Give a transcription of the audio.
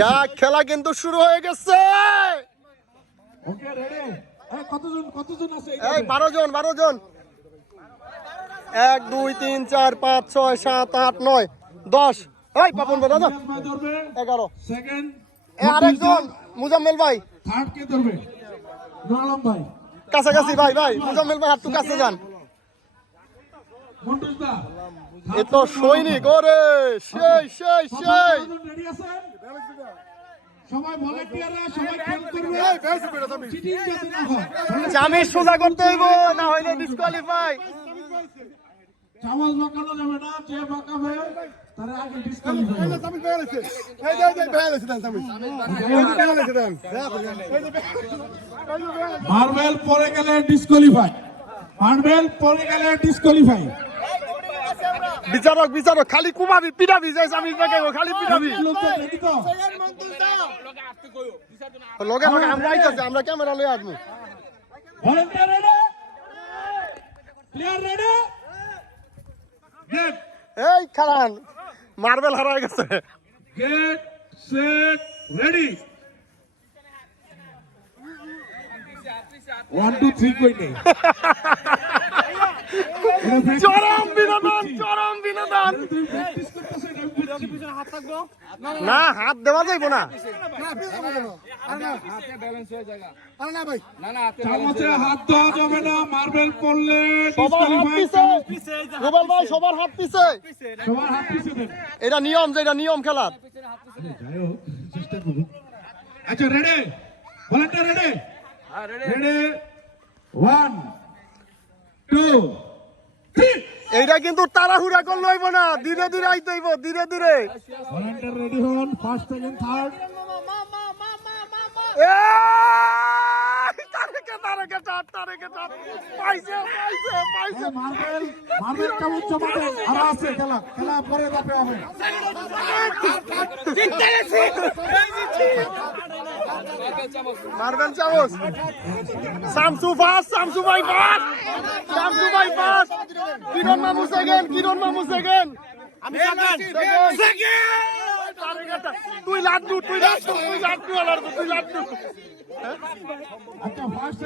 যা খেলা কিন্তু শুরু হয়ে গেছে। এই 12 জন 1 2 3 4 5 6 7 8 9 10। এই পাপন ভাই দাদা 11 সেকেন্ড। আরেকজন মুজাম্মেল ভাই থার্ড কে ধরবে? নোয়ালম ভাই কাছাকাছি। ভাই মুজাম্মেল ভাই একটু কাছে যান। এ তো সৈনিক ওরে সেই রেডি আছেন সবাই? ভলান্টিয়াররা সবাই খেল করবে, চিটিং যাতে না হয়। জামি সোজা করতে হইব, না হইলে ডিসকোয়ালিফাই। চামচ বাঁকানো যাবে না, যে বাঁকাবে তারা আগে ডিসকোয়ালিফাই হবে। মার্বেল পরে গেলে ডিসকোয়ালিফাই, মার্বেল পরে গেলে ডিসকোয়ালিফাই। বিচারক খালি কুমাবি পিটাবি যাই আমি খালি পিটাবি লগে আমরা আইতাছি, আমরা ক্যামেরা লয়ে আসবো। Volunteer ready, player ready, get এই খালান মার্বেল হারায় গেছে। Get set ready. 1 2 3 কই নেই। চরম বিনোদন। না হাত দেওয়া যাইব না, চামচে হাত দেওয়া যাবে না। মার্বেল পড়লে সবার হাত পিছে। রুবেল ভাই সবার হাত পিছে, সবার হাত পিছে দেন। এটা নিয়ম খেলার। যাই হোক চেষ্টা করুন। আচ্ছা রেডি, ভলান্টিয়ার রেডি, রেডি 1 2 3। এইটা কিন্তু তাড়াহুড়া করলে হইব না, ধীরে ধীরে আইতে হইব, ধীরে ধীরে। ভলান্টিয়ার রেডি হন, ফার্স্ট সেকেন্ড থার্ড। মার্বেল কেমন চমাতে আর আছে খেলা পরে যাবে হবে। মার্বেল চামচ শামসু ভাই ফার্স্ট, কিরণ মামু সেকেন্ড, আমি সেকেন্ড। তুই লাড্ডু আচ্ছা ফার্স্ট